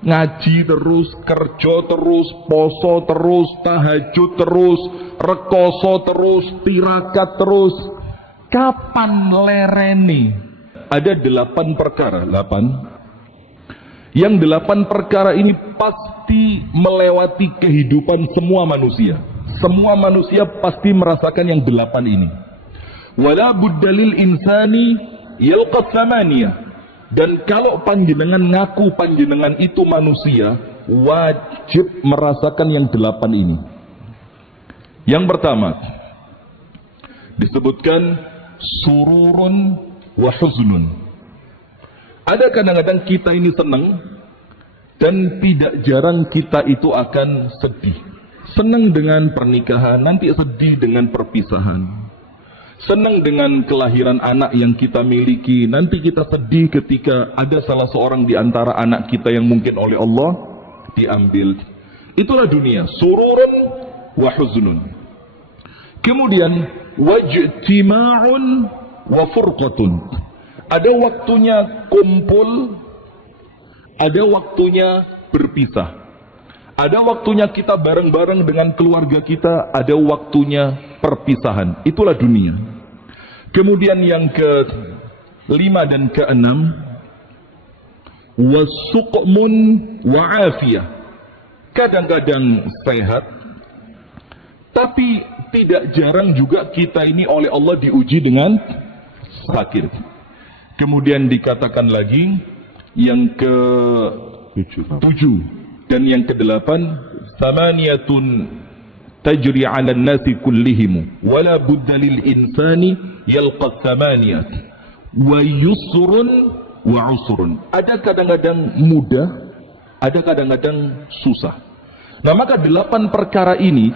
ngaji terus, kerja terus, poso terus, tahajud terus, rekoso terus, tirakat terus. Kapan lereni? Ada 8 perkara, 8. Yang 8 perkara ini pasti melewati kehidupan semua manusia. Semua manusia pasti merasakan yang 8 ini. Wala buddalil insani yalqa thamaniyah. Dan kalau panjenengan ngaku panjenengan itu manusia, wajib merasakan yang 8 ini. Yang pertama disebutkan sururun wa huznun. Ada kadang-kadang kita ini senang, dan tidak jarang kita itu akan sedih. Senang dengan pernikahan, nanti sedih dengan perpisahan. Senang dengan kelahiran anak yang kita miliki, nanti kita sedih ketika ada salah seorang di antara anak kita yang mungkin oleh Allah diambil. Itulah dunia, sururun wa huznun. Kemudian wajtima'un wa furqatun. Ada waktunya kumpul, ada waktunya berpisah. Ada waktunya kita bareng-bareng dengan keluarga kita, ada waktunya perpisahan. Itulah dunia. Kemudian yang ke-5 dan ke-6, wasuqmun wa afiyah. Kadang-kadang sehat, tapi tidak jarang juga kita ini oleh Allah diuji dengan sakit. Kemudian dikatakan lagi yang ke-7 dan yang ke-8, samaniyatun tajri 'ala an-nasi kullihim wala budda lil insani yalqa samaniyat wa yusrun wa usrun. Ada kadang-kadang mudah, ada kadang-kadang susah. Nah, maka 8 perkara ini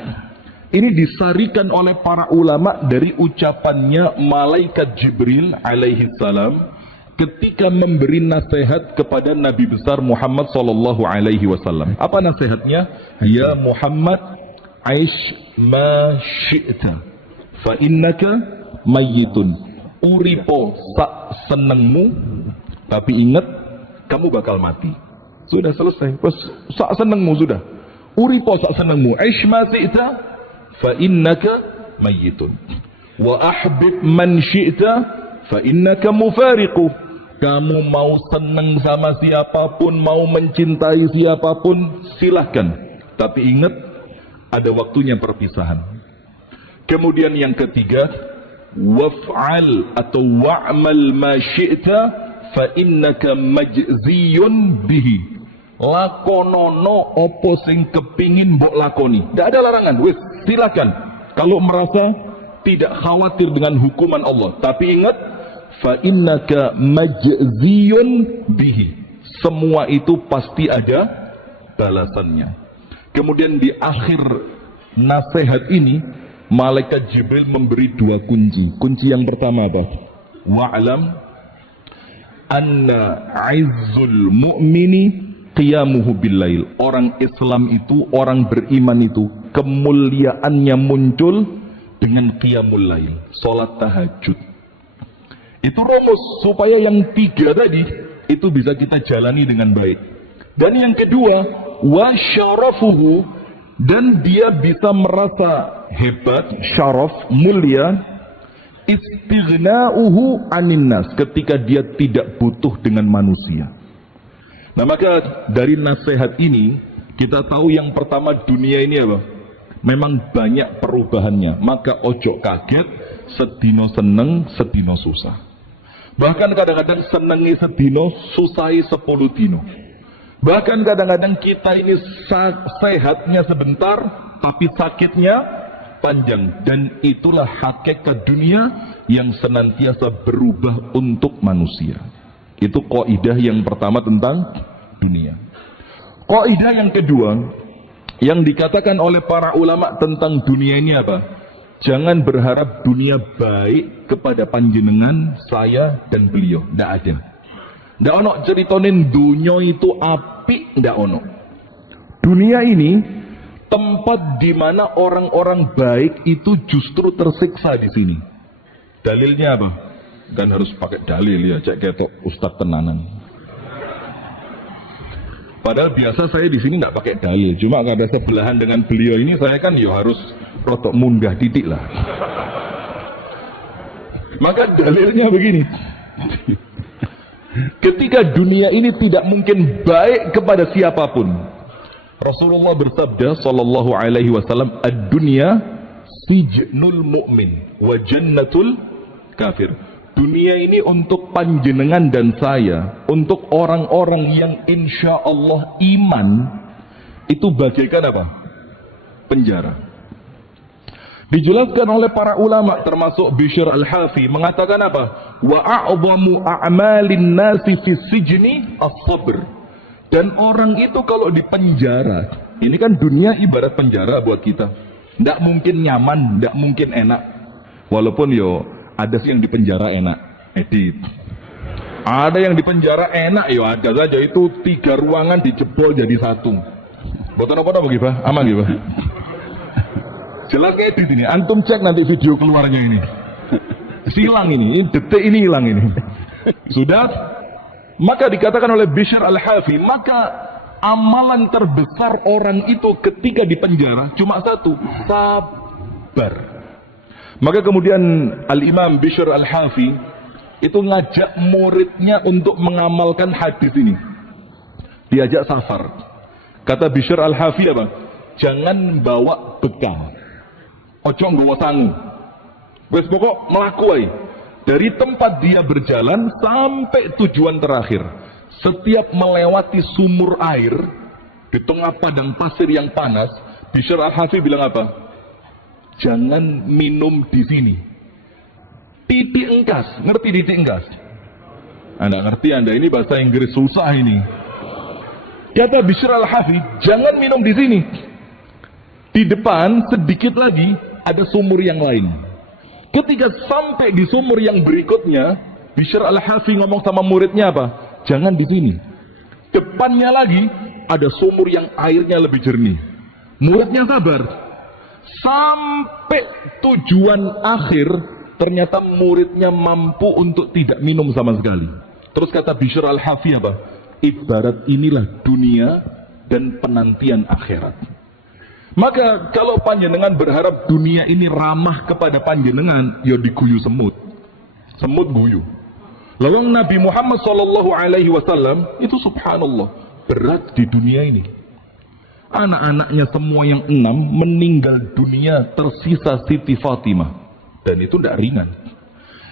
disarikan oleh para ulama dari ucapannya malaikat Jibril alaihi salam ketika memberi nasihat kepada Nabi besar Muhammad sallallahu alaihi wasallam. Apa nasihatnya? Ya Muhammad, aish ma syi'ta fa innaka mayyitun. Uripo sak senengmu, tapi ingat kamu bakal mati. Sudah selesai. Sak senengmu sudah. Uripo sak senengmu. Aish ma syi'ta fa innaka mayyitun. Wa ahbib man syi'ta fa innaka mufariqu. Kamu mau senang sama siapapun, mau mencintai siapapun, silahkan. Tapi ingat, ada waktunya perpisahan. Kemudian yang ketiga, waf'al atau wa'mal ma syi'ta fa innaka majziyun bihi. Lakonono opo sing kepingin mbok lakoni. Tidak ada larangan, wis silakan. Kalau merasa tidak khawatir dengan hukuman Allah, tapi ingat, fa innaka majziyun bihi. Semua itu pasti ada balasannya. Kemudian di akhir nasihat ini, malaikat Jibril memberi 2 kunci. Kunci yang pertama apa? Wa'lam anna 'izzul mu'mini qiyamuhu billail. Orang Islam itu, orang beriman itu, kemuliaannya muncul dengan qiyamul lail, salat tahajud. Itu rumus supaya yang 3 tadi itu bisa kita jalani dengan baik. Dan yang kedua, wa syarafuhu, dan dia bisa merasa hebat, syaraf, mulia, istighna'uhu anin nas, ketika dia tidak butuh dengan manusia. Nah, maka dari nasihat ini kita tahu yang pertama, dunia ini apa? Memang banyak perubahannya. Maka ojo kaget, sedino seneng, sedino susah. Bahkan kadang-kadang senengi sedino, susahi 10 dino. Bahkan kadang-kadang kita ini sehatnya sebentar, tapi sakitnya panjang. Dan itulah hakikat dunia yang senantiasa berubah untuk manusia. Itu kaidah yang pertama tentang dunia. Kaidah yang kedua, yang dikatakan oleh para ulama tentang dunia ini apa? Jangan berharap dunia baik kepada panjenengan, saya, dan beliau. Tidak ada. Tidak ono ceritonin dunia itu api, tidak ono. Dunia ini tempat di mana orang-orang baik itu justru tersiksa di sini. Dalilnya apa? Kan harus pakai dalil ya, cek ketok ustaz tenanan. Padahal biasa saya di sini nggak pakai dalil, cuma karena sebelahan dengan beliau ini saya kan ya harus rotok munggah titik lah. Maka dalilnya begini. Ketika dunia ini tidak mungkin baik kepada siapapun, Rasulullah bersabda sallallahu alaihi wasallam, ad-dunya sijnul mu'min wa jannatul kafir. Dunia ini untuk panjenengan dan saya, untuk orang-orang yang insya Allah iman, itu bagaikan apa? Penjara. Dijelaskan oleh para ulama, termasuk Bishr al-Hafi, mengatakan apa? Wa a'zamu a'malin nasi fi sijni as-sabr. Dan orang itu kalau di penjara, ini kan dunia ibarat penjara buat kita. Tidak mungkin nyaman, tidak mungkin enak. Walaupun ada sih yang di penjara enak, edit. Ada yang di penjara enak, ada saja itu 3 ruangan dijebol jadi 1. Boten apa-apa begitu, aman gitu. Jelas edit ini. Antum cek nanti video keluarnya ini. Silang ini detik ini hilang ini. Sudah. Maka dikatakan oleh Bishr al-Hafi, maka amalan terbesar orang itu ketika di penjara cuma 1, sabar. Maka kemudian Al-Imam Bishr al-Hafi itu ngajak muridnya untuk mengamalkan hadis ini. Diajak safar. Kata Bishr al-Hafi apa? Jangan bawa bekal. Ojo nggawa sangu. Wes pokok mlaku ae. Dari tempat dia berjalan sampai tujuan terakhir. Setiap melewati sumur air di tengah padang pasir yang panas, Bishr al-Hafi bilang apa? Jangan minum di sini. Titik engkas, ngerti titik engkas? Anda ngerti, Anda ini bahasa Inggris susah ini. Kata Bishr al-Hafi, jangan minum di sini. Di depan sedikit lagi ada sumur yang lain. Ketika sampai di sumur yang berikutnya, Bishr al-Hafi ngomong sama muridnya apa? Jangan di sini. Depannya lagi ada sumur yang airnya lebih jernih. Muridnya sabar. Sampai tujuan akhir, ternyata muridnya mampu untuk tidak minum sama sekali. Terus kata Bishr al-Hafi apa? Ibarat inilah dunia dan penantian akhirat. Maka kalau panjenengan berharap dunia ini ramah kepada panjenengan, ya diguyu semut. Semut guyu. Lawang Nabi Muhammad SAW itu subhanallah berat di dunia ini. Anak-anaknya semua yang 6 meninggal dunia, tersisa Siti Fatimah. Dan itu tidak ringan.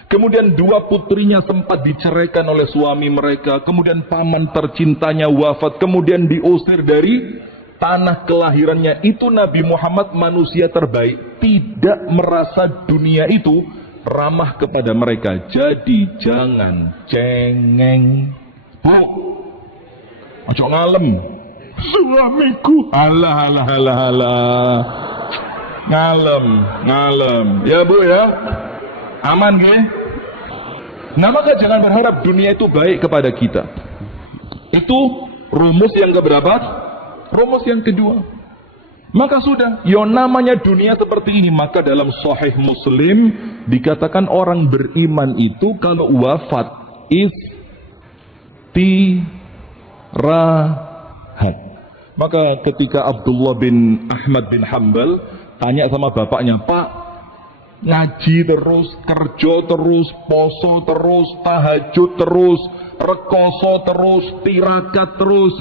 Kemudian 2 putrinya sempat diceraikan oleh suami mereka. Kemudian paman tercintanya wafat. Kemudian diusir dari tanah kelahirannya. Itu Nabi Muhammad manusia terbaik. Tidak merasa dunia itu ramah kepada mereka. Jadi jangan cengeng. Bu, ojo ngalem. Suamiku, alah. Ngalem. Ya bu ya, aman ge. Nah maka jangan berharap dunia itu baik kepada kita. Itu rumus yang keberapa? Rumus yang kedua. Maka sudah, namanya dunia seperti ini. Maka dalam Sahih Muslim dikatakan orang beriman itu kalau wafat istirahat. Maka ketika Abdullah bin Ahmad bin Hanbal tanya sama bapaknya, Pak, ngaji terus, kerja terus, poso terus, tahajud terus, rekoso terus, tirakat terus,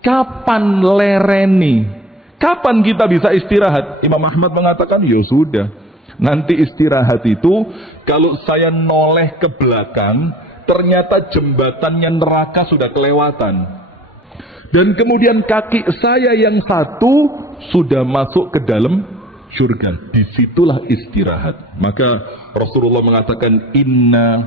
kapan lereni? Kapan kita bisa istirahat? Imam Ahmad mengatakan, ya sudah, nanti istirahat itu kalau saya noleh ke belakang, ternyata jembatannya neraka sudah kelewatan. Dan kemudian kaki saya yang 1 sudah masuk ke dalam surga. Disitulah istirahat. Maka Rasulullah mengatakan, Inna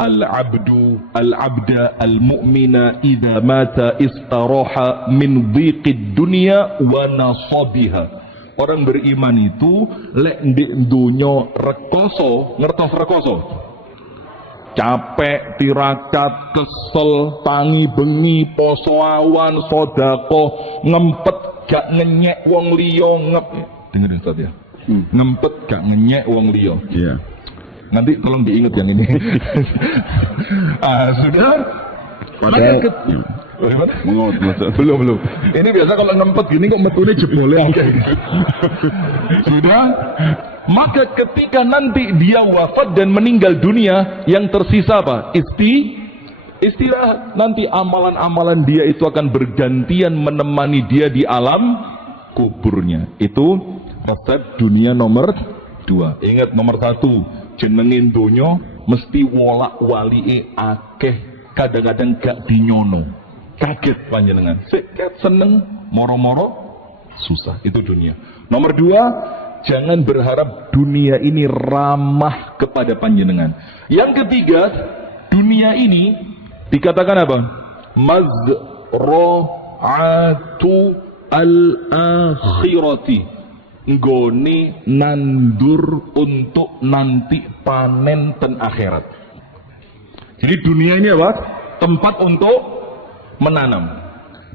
al-abda al-mu'mina idha mata istaraha min dhiqid dunya wa nasabiha. Orang beriman itu lek ndek donya rekoso, ngertos rekoso? Capek, tirakat, kesel, tangi bengi, poso awan, sodako, ngempet gak ngenyek wong liya dengerin Ustaz ya. Ngempet gak ngenyek wong liya. Iya. Nanti tolong diingat yang ini. Sudah. Bagaimana? Mengot, maksud. Belum. Ini biasa kalau ngempet gini kok metune jebolnya kayak gitu. Sudah? Maka ketika nanti dia wafat dan meninggal dunia, yang tersisa apa? Istirahat. Nanti amalan-amalan dia itu akan bergantian menemani dia di alam kuburnya. Itu resep dunia nomor 2. Ingat nomor 1, jenengin donya mesti wolak walie akeh, kadang-kadang gak dinyono. Kaget panjenengan. Seket seneng, moro-moro susah. Itu dunia. Nomor 2, jangan berharap dunia ini ramah kepada panjenengan. Yang ketiga, dunia ini dikatakan apa? Mazra'atu al-akhirati. Nggone nandur untuk nanti panen ten akhirat. Jadi dunia ini apa? Tempat untuk menanam.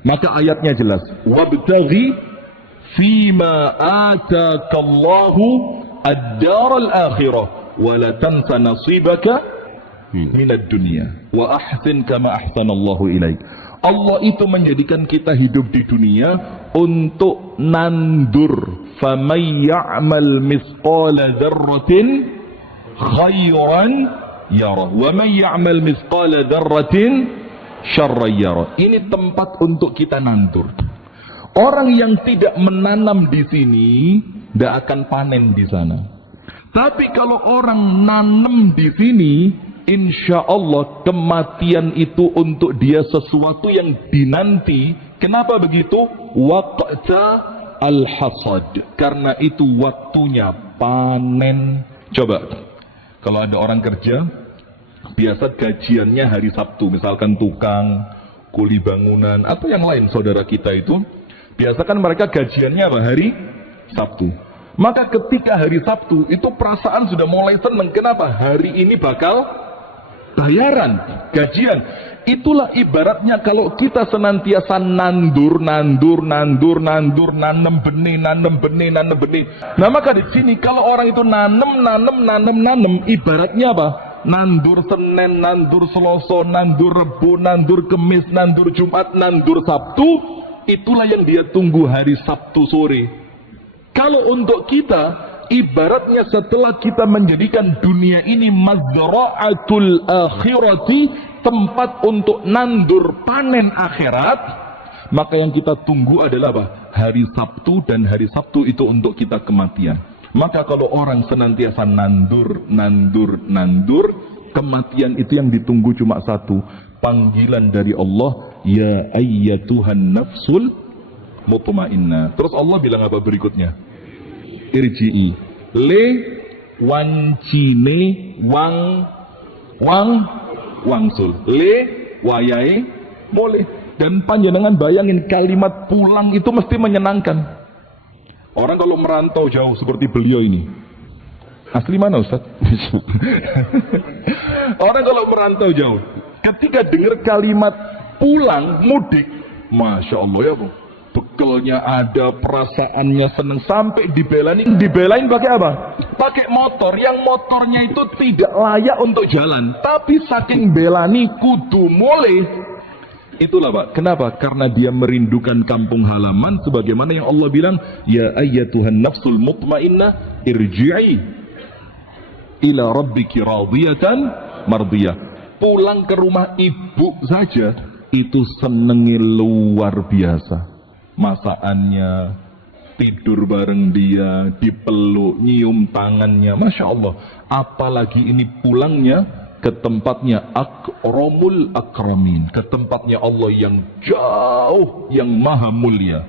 Maka ayatnya jelas. Wabtaghi fima atakallahu ad-daral akhirah wa la tansa nasibaka minad dunya wa ahsin kama ahsanallahu ilaik. Allah itu menjadikan kita hidup di dunia untuk nandur. Faman ya'mal misqala dzarratin khairan yarah wa man ya'mal misqala dzarratin syarran yarah. Ini tempat untuk kita nandur. Orang yang tidak menanam di sini tidak akan panen di sana. Tapi kalau orang nanam di sini, insya Allah kematian itu untuk dia sesuatu yang dinanti. Kenapa begitu? Waqta al-hasad. Karena itu waktunya panen. Coba, kalau ada orang kerja, biasa gajiannya hari Sabtu. Misalkan tukang, kuli bangunan, atau yang lain saudara kita itu. Biasa kan mereka gajiannya apa? Hari Sabtu. Maka ketika hari Sabtu, itu perasaan sudah mulai seneng. Kenapa? Hari ini bakal bayaran, gajian. Itulah ibaratnya kalau kita senantiasa nandur, nanam benih. Nah maka di sini kalau orang itu nanam, ibaratnya apa? Nandur Senin, nandur Selasa, nandur Rebu, nandur Kemis, nandur Jumat, nandur Sabtu. Itulah yang dia tunggu hari Sabtu sore. Kalau untuk kita, ibaratnya setelah kita menjadikan dunia ini mazra'atul akhirati, tempat untuk nandur panen akhirat, maka yang kita tunggu adalah apa? Hari Sabtu, dan hari Sabtu itu untuk kita kematian. Maka kalau orang senantiasa nandur, kematian itu yang ditunggu cuma satu, panggilan dari Allah, ya ayyatuhan nafsul mutmainnah. Terus Allah bilang apa berikutnya? Irji'i le wancine wangsul le wayai boleh. Dan panjenengan bayangin kalimat pulang itu mesti menyenangkan. Orang kalau merantau jauh seperti beliau ini, asli mana Ustaz? Orang kalau merantau jauh, ketika dengar kalimat pulang mudik, masya Allah ya Bu, bekelnya ada, perasaannya seneng, sampai dibelain pakai apa? Pakai motor, yang motornya itu tidak layak untuk jalan, tapi saking belani kudu mulai. Itulah Pak, kenapa? Karena dia merindukan kampung halaman, sebagaimana yang Allah bilang, ya ayyatuhan nafsul mutmainnah irji'i ila rabbiki radiyatan mardiyah. Pulang ke rumah ibu saja itu senengnya luar biasa. Masakannya, tidur bareng dia, dipeluk, nyium tangannya, masya Allah. Apalagi ini pulangnya ke tempatnya akromul akramin, ke tempatnya Allah yang jauh, yang maha mulia.